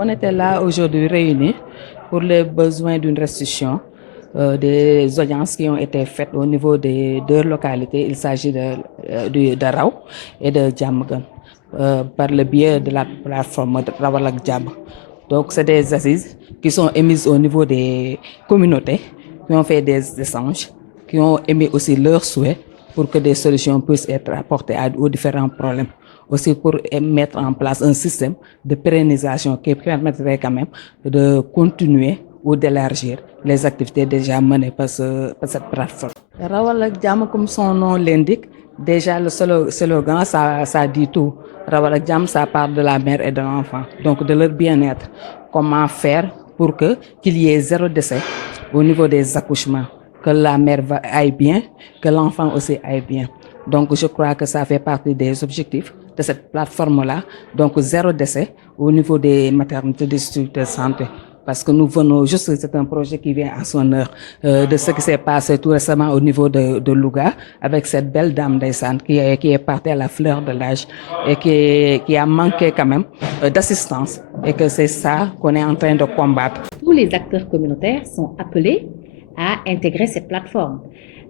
on était là aujourd'hui réunis pour les besoins d'une restitution des audiences qui ont été faites au niveau des deux localités. Il s'agit de Rao et de Diamaguène par le biais de la plateforme Rawalak Diab. Donc, c'est des assises qui sont émises au niveau des communautés, qui ont fait des échanges, qui ont émis aussi leurs souhaits pour que des solutions puissent être apportées aux différents problèmes. Aussi pour mettre en place un système de pérennisation qui permettrait quand même de continuer ou d'élargir les activités déjà menées par cette plateforme. Rawal ak Jàmm, comme son nom l'indique, déjà le slogan, ça dit tout. Rawal ak Jàmm, ça parle de la mère et de l'enfant, donc de leur bien-être. Comment faire pour qu'il y ait 0 décès au niveau des accouchements, que la mère aille bien, que l'enfant aussi aille bien. Donc je crois que ça fait partie des objectifs de cette plateforme-là, donc 0 décès au niveau des maternités des structures de santé. Parce que nous venons juste, c'est un projet qui vient à son heure de ce qui s'est passé tout récemment au niveau de Louga, avec cette belle dame d'Aïssan qui est partie à la fleur de l'âge et qui a manqué quand même d'assistance. Et que c'est ça qu'on est en train de combattre. Tous les acteurs communautaires sont appelés à intégrer cette plateforme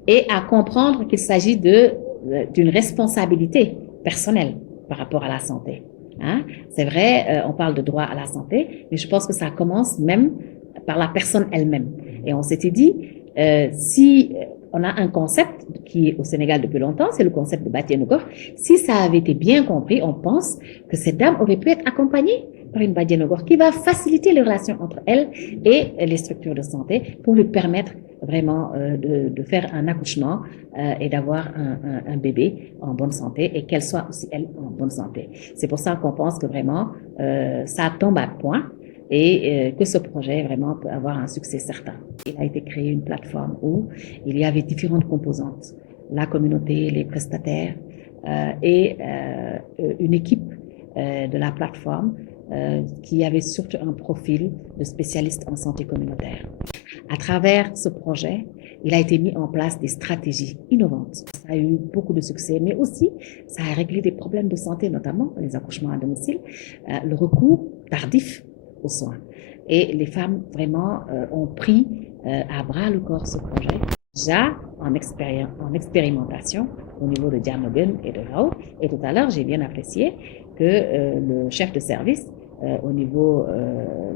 et à comprendre qu'il s'agit d'une responsabilité personnelle par rapport à la santé. Hein? C'est vrai, on parle de droit à la santé, mais je pense que ça commence même par la personne elle-même. Et on s'était dit, si on a un concept qui est au Sénégal depuis longtemps, c'est le concept de Badianougor. Si ça avait été bien compris, on pense que cette dame aurait pu être accompagnée par une Badianougor qui va faciliter les relations entre elle et les structures de santé pour lui permettre vraiment de faire un accouchement et d'avoir un bébé en bonne santé et qu'elle soit aussi, elle, en bonne santé. C'est pour ça qu'on pense que vraiment, ça tombe à point et que ce projet vraiment peut avoir un succès certain. Il a été créé une plateforme où il y avait différentes composantes, la communauté, les prestataires et une équipe de la plateforme qui avait surtout un profil de spécialiste en santé communautaire. À travers ce projet, il a été mis en place des stratégies innovantes. Ça a eu beaucoup de succès, mais aussi ça a réglé des problèmes de santé, notamment les accouchements à domicile, le recours tardif aux soins. Et les femmes vraiment ont pris à bras le corps ce projet, déjà en expérimentation au niveau de Diamaguène et de Rao. Et tout à l'heure, j'ai bien apprécié que le chef de service au niveau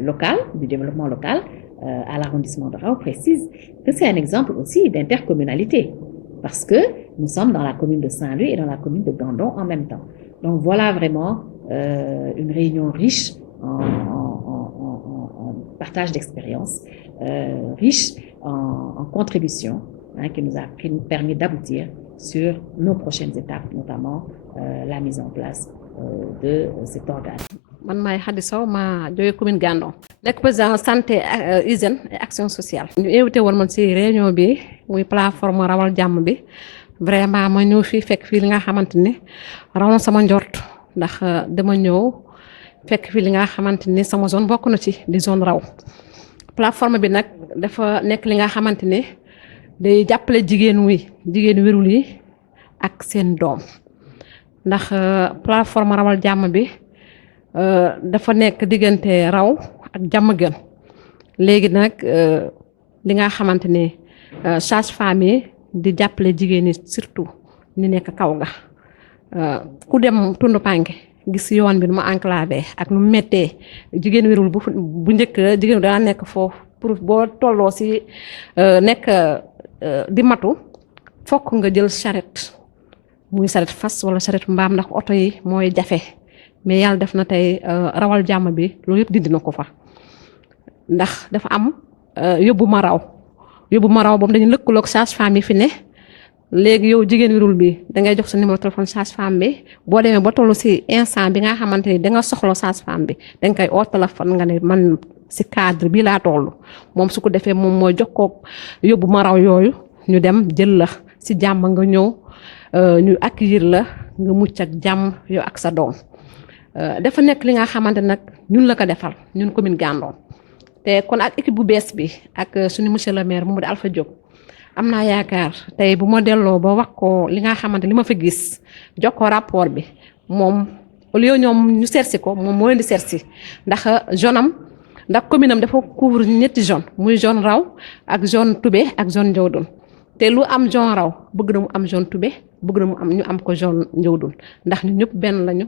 local, du développement local, à l'arrondissement de Rao précise que c'est un exemple aussi d'intercommunalité parce que nous sommes dans la commune de Saint-Louis et dans la commune de Gandon en même temps. Donc voilà vraiment une réunion riche en partage d'expérience, riche en contributions qui nous permet d'aboutir sur nos prochaines étapes, notamment la mise en place de cet organe. Man maay Khady Sow ma jóge commune Gandon nekk président santé hygiène et action sociale. ñu invité woon man ci réunion bi muy plateforme Rawal Jàmm bi vraiment ma ñëw fii fekk fii li nga xamante ni raw na sama njort ndax dama ñëw fekk fii li nga xamante ni sama zone bokk na ci di zone Raw. Plateforme bi nag dafa nekk li nga xamante ni day jàppale jigéen wérul yi ak seen doom ndax plateforme Rawal Jàmm bi dafa nekk diggante Raw ak Diamaguène léegi nag li nga xamante ni sage-femme yi di jàppale jigéen ñi surtout ni nekk kaw ga ku dem Tundu Panke gis yoon bi nu ma enclavé ak nu méttee jigéen wérul bu njëkk jigéen daa nekk foofu pour boo tolloo si nekk di matu fokk nga jël charrette muy charrette fas wala charrette mbaam ndax oto yi mooy jafe mais yàlla def na tey Rawal Jàmm bi loolu yëpp dindi na ko fa ndax dafa am yóbbu ma raw boobu dañu lëkkaloog sage-femme yi fi ne léegi yow jigéen wérul bi dangay jox sa numéro téléphone sage-femme bi boo demee ba tollu si instant bi nga xamante ni danga soxla sage-femme bi danga koy oo téléphone nga ne man si cadre bi laa toll moom su ko defee moom mooy jokkoo yóbbu ma raw yooyu ñu dem jël la si jàmm nga ñëw ñu accueillir la nga mucc ak jàmm yow ak sa doom. Dafa nekk li nga xamante nag ñun la ko defal ñun commune Gandon te kon ak équipe bu bees bi ak suñu monsieur le maire Mamadou Alpha Diop am naa yaakaar tey bu ma delloo ba wax ko li nga xamante li ma fa gis jox ko rapport bi moom au lieu ñoom ñu seet si ko moom moo leen di seet si ndax zone am ndax commune am dafa couvre ñetti zone muy zone raw ak zone Toubé ak zone Ndiawdoune te lu am zone raw bëgg na mu am zone Toubé bëgg na mu am ñu am ko zone Ndiawdoune ndax ñun ñëpp benn lañu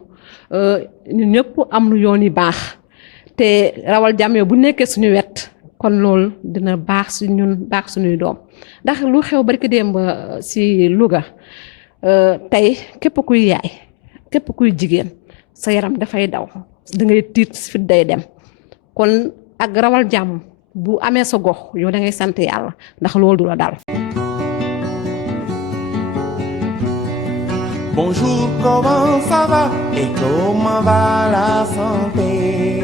ñun ñëpp am lu yoon yi baax te rawal jàmm bu nekkee suñu wet kon loolu dina baax si ñun baax suñuy doom ndax lu xew barki démb si Louga tey képp kuy yaay képp kuy jigéen sa yaram dafay daw da ngay tiit fit day dem kon ak rawal jàmm bu amee sa gox yow da ngay sant yàlla ndax loolu du la dal. Bonjour, comment ça va et comment va la santé?